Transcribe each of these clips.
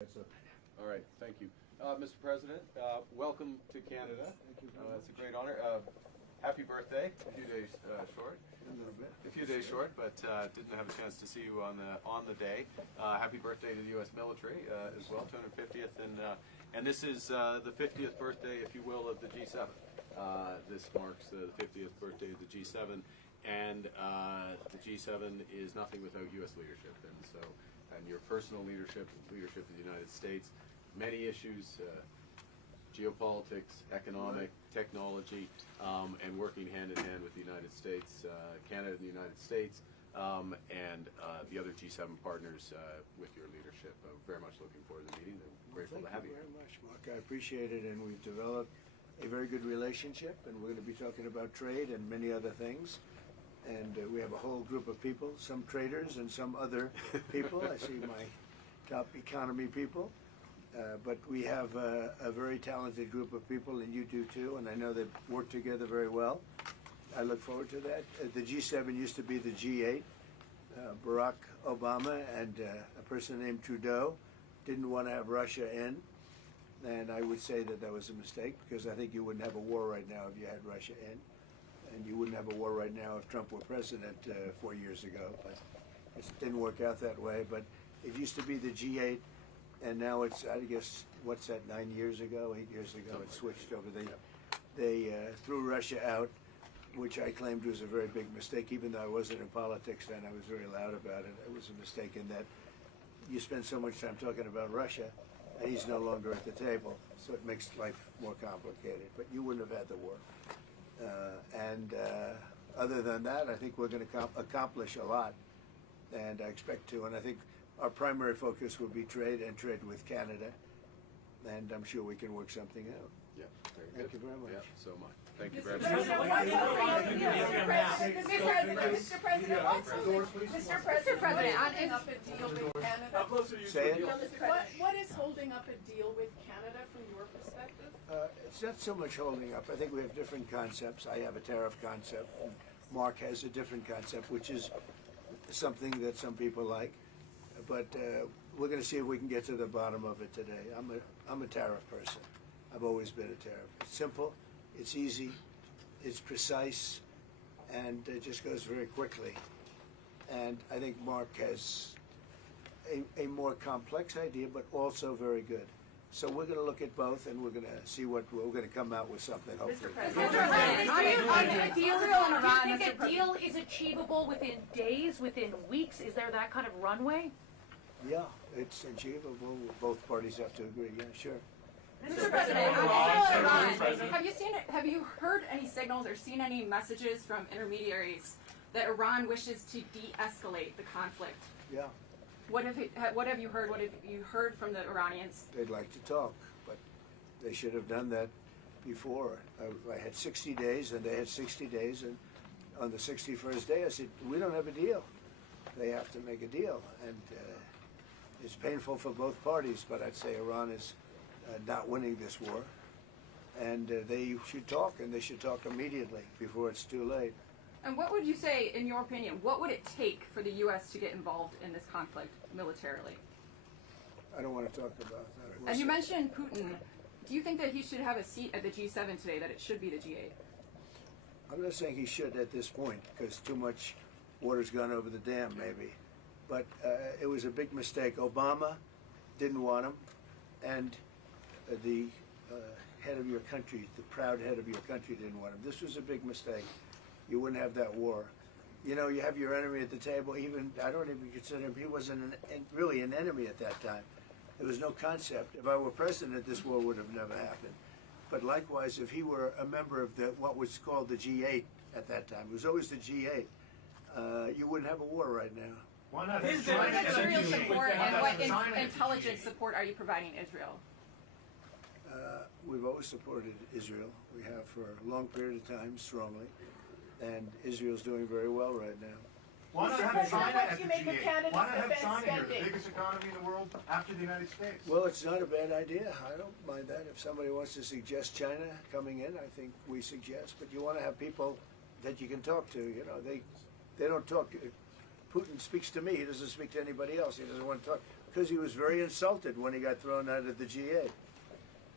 All right, thank you. Mr. President, welcome to Canada. Thank you. It's a great honor. Happy birthday. A few days short. A little bit. A few days short, but didn't have a chance to see you on the day. Happy birthday to the U.S. military as well, 250th, and this is the 50th birthday, if you will, of the G7. This marks the 50th birthday of the G7, and the G7 is nothing without U.S. leadership, and your personal leadership of the United States, many issues. Geopolitics, economic, technology, and working hand in hand with the United States, Canada and the United States, and the other G7 partners with your leadership. I'm very much looking forward to the meeting and grateful to have you. Thank you very much, Mark. I appreciate it, and we've developed a very good relationship, and we're going to be talking about trade and many other things. And we have a whole group of people, some traders and some other people. I see my top economy people. But we have a very talented group of people, and you do too, and I know they work together very well. I look forward to that. The G7 used to be the G8. Barack Obama and a person named Trudeau didn't want to have Russia in, and I would say that that was a mistake, because I think you wouldn't have a war right now if you had Russia in, and you wouldn't have a war right now if Trump were president 4 years ago, but it didn't work out that way. But it used to be the G8. And now it's, I guess, what's that, 9 years ago, 8 years ago, it switched over. They threw Russia out, which I claimed was a very big mistake. Even though I wasn't in politics then, I was very loud about it. It was a mistake in that you spend so much time talking about Russia, and he's no longer at the table. So it makes life more complicated. But you wouldn't have had the war. Other than that, I think we're going to accomplish a lot, and I expect to. And I think our primary focus will be trade and trade with Canada, and I'm sure we can work something out. Yeah, very good. Thank you very much. Yeah, so much. Thank you very much. Mr. President, up a deal with Canada? Say it. What is holding up a deal with Canada from your perspective? It's not so much holding up. I think we have different concepts. I have a tariff concept, and Mark has a different concept, which is something that some people like. But we're going to see if we can get to the bottom of it today. I'm a tariff person. I've always been a tariff. It's simple, it's easy, it's precise, and it just goes very quickly. And I think Mark has a more complex idea, but also very good. So we're going to look at both, and we're going to see what we're going to come out with something. Hopefully. Mr. President, do you think a deal is achievable within days, within weeks? Is there that kind of runway? Yeah, it's achievable. Both parties have to agree. Yeah, sure. Mr. President, have you heard any signals or seen any messages from intermediaries that Iran wishes to de-escalate the conflict? Yeah. What have you heard? What have you heard from the Iranians? They'd like to talk, but they should have done that before. I had 60 days, and they had 60 days, and on the 61st day, I said, we don't have a deal. They have to make a deal, and it's painful for both parties, but I'd say Iran is not winning this war, and they should talk, and they should talk immediately before it's too late. And what would you say, in your opinion, what would it take for the U.S. to get involved in this conflict militarily? I don't want to talk about that. And you mentioned Putin. Do you think that he should have a seat at the G7 today, that it should be the G8? I'm not saying he should at this point, because too much water's gone over the dam, maybe. But it was a big mistake. Obama didn't want him, and the head of your country, the proud head of your country, didn't want him. This was a big mistake. You wouldn't have that war. You know, you have your enemy at the table. Even I don't even consider him. He wasn't really an enemy at that time. There was no concept. If I were president, this war would have never happened. But likewise, if he were a member of what was called the G8 at that time, it was always the G8, you wouldn't have a war right now. Why not? What material support and what intelligence support are you providing Israel? We've always supported Israel. We have for a long period of time, strongly. And Israel's doing very well right now. Why not have China at the G8? Why not have China here, the biggest economy in the world after the United States? Well, it's not a bad idea. I don't mind that. If somebody wants to suggest China coming in, I think we suggest. But you want to have people that you can talk to. You know, they don't talk. Putin speaks to me. He doesn't speak to anybody else. He doesn't want to talk. because he was very insulted when he got thrown out of the G8.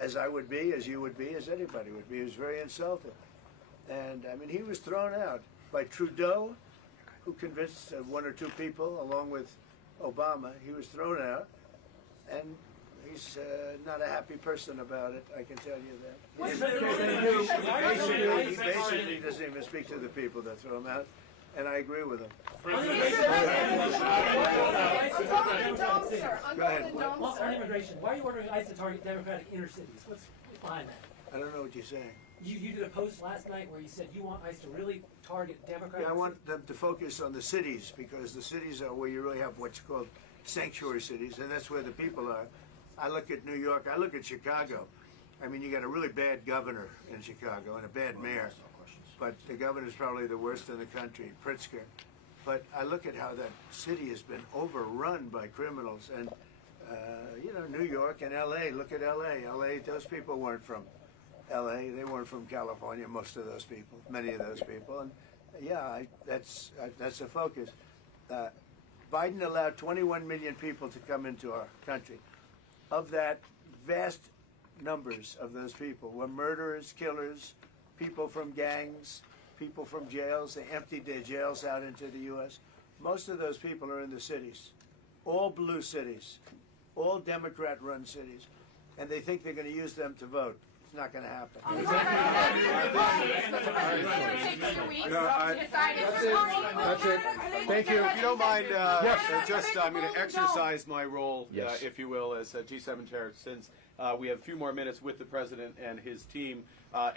As I would be, as you would be, as anybody would be. He was very insulted. And, I mean, he was thrown out by Trudeau, who convinced one or two people, along with Obama. He was thrown out, and he's not a happy person about it, I can tell you that. He basically doesn't even speak to the people that throw him out, and I agree with him. Go ahead. Well, on immigration, why are you ordering ICE to target Democratic inner cities? What's behind that? I don't know what you're saying. You did a post last night where you said you want ICE to really target Democratic. Yeah, I want them to focus on the cities, because the cities are where you really have what's called sanctuary cities, and that's where the people are. I look at New York, I look at Chicago. I mean, you got a really bad governor in Chicago and a bad mayor, but the governor's probably the worst in the country, Pritzker. But I look at how that city has been overrun by criminals, and you know, New York and LA, look at LA. LA, those people weren't from LA, they weren't from California, most of those people, many of those people, and yeah, that's the focus. Biden allowed 21 million people to come into our country. Of that, vast numbers of those people were murderers, killers, people from gangs, people from jails. They emptied their jails out into the U.S. Most of those people are in the cities, all blue cities, all Democrat-run cities, and they think they're going to use them to vote. It's not going to happen. That's it. Thank you. If you don't mind, I'm going to exercise my role, if you will, as G7 chair, since we have a few more minutes with the president and his team,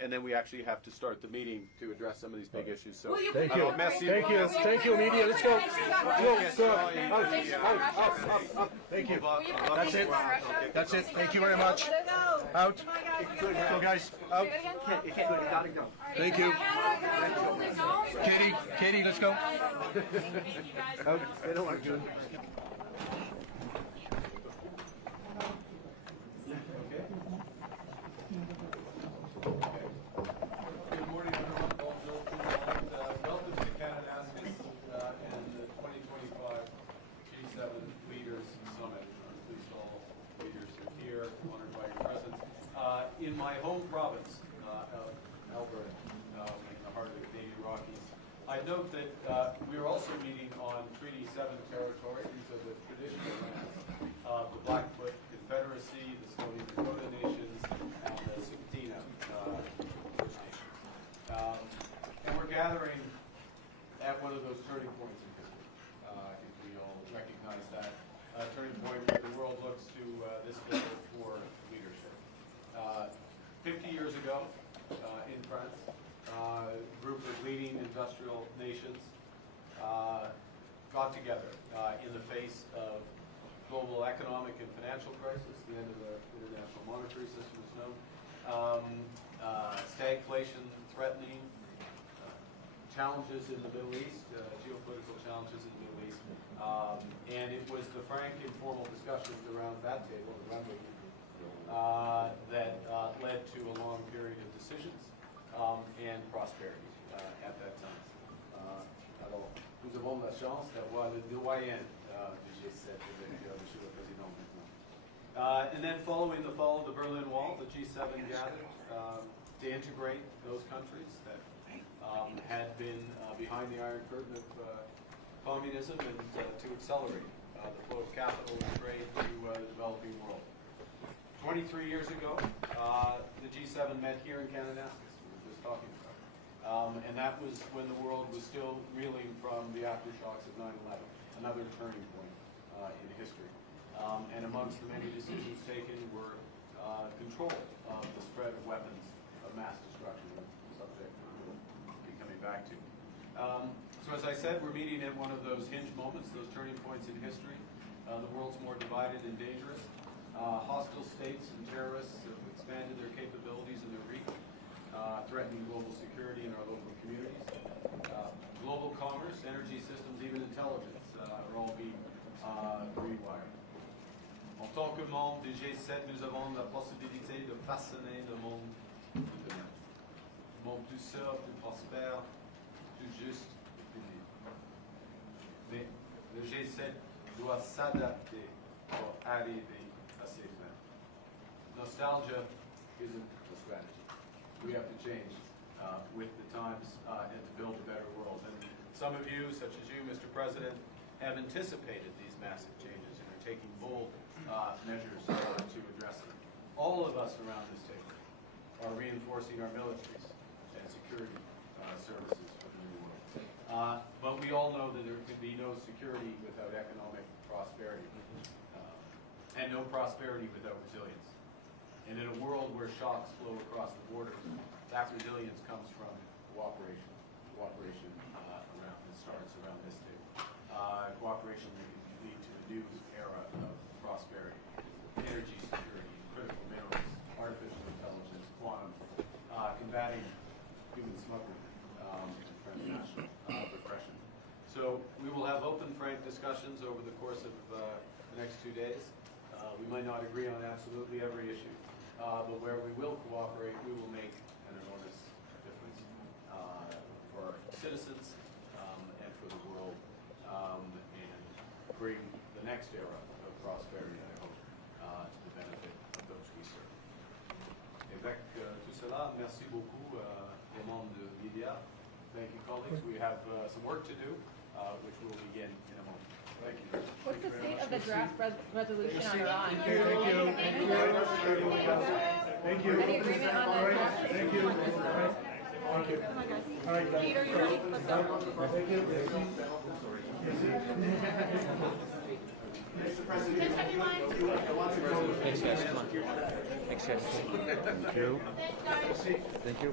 and then we actually have to start the meeting to address some of these big issues. So, Thank you. Thank you, media. Let's go. Thank you. That's it. That's it. Thank you very much. Out. Go, guys. Out. Thank you. Katie, let's go. Out. They don't want to do it. Good morning, everyone. Paul Bill welcome to Canadaskis and the 2025 G7 Leaders Summit. I'm pleased all leaders are here, honored by your presence. In my home province of Alberta, in the heart of the Canadian Rockies, I note that we are also meeting on Treaty 7 territory. These are the traditional lands of the Blackfoot Confederacy, the Stoney Nakoda Nations, and the Tsuut'ina First Nation. And we're gathering at one of those turning points in history. I think we all recognize that turning point where the world looks to this bill for leadership. 50 years ago in France, a group of leading industrial nations got together in the face of global economic and financial crisis, the end of the international monetary system is known, stagflation threatening, challenges in the Middle East, geopolitical challenges in the Middle East, and it was the frank, informal discussions around that table, the runway, that led to a long period of decisions and prosperity at that time. Alors, nous avons la chance d'avoir le doyen du G7 avec Monsieur le Président maintenant. And then following the fall of the Berlin Wall, the G7 gathered to integrate those countries that had been behind the Iron Curtain of communism and to accelerate the flow of capital and trade to the developing world. 23 years ago, the G7 met here in Canadaskis, we were just talking about. And that was when the world was still reeling from the aftershocks of 9/11, another turning point in history. And amongst the many decisions taken were control of the spread of weapons of mass destruction, a subject we'll be coming back to. So as I said, we're meeting at one of those hinge moments, those turning points in history. The world's more divided and dangerous. Hostile states and terrorists have expanded their capabilities and their reach, threatening global security in our local communities. Global commerce, energy systems, even intelligence are all being rewired. En tant que membre du G7, nous avons la possibilité de façonner le monde de demain. Un monde plus sûr, plus prospère, plus juste, plus libre. Mais le G7 doit s'adapter arriver à ses fins. Nostalgia isn't a strategy. We have to change with the times and to build a better world. And some of you, such as you, Mr. President, have anticipated these massive changes and are taking bold measures to address them. All of us around this table are reinforcing our militaries and security services for the new world. But we all know that there can be no security without economic prosperity, and no prosperity without resilience. And in a world where shocks flow across the borders, that resilience comes from cooperation. Cooperation around, it starts around this table. Cooperation that can lead to a new era of prosperity, energy security, critical minerals, artificial intelligence, quantum, combating human smuggling, and transnational repression. So we will have open, frank discussions over the course of the next 2 days. We might not agree on absolutely every issue, but where we will cooperate, we will make an enormous difference for our citizens and for the world, and bring the next era of prosperity, I hope, to the benefit of those we serve. Avec tout cela, merci beaucoup au monde de media. Thank you, colleagues. We have some work to do, which will begin in a moment. Thank you. What's the state of the draft resolution on Iran? Thank you. Thank you. Any agreement on the draft? Thank you. Thank you. All right, guys. Peter, you ready? Let's go. Thank you. Mr. President, I want to go. Thanks, guys. Come on. Thanks, guys. Thank you. Thank you.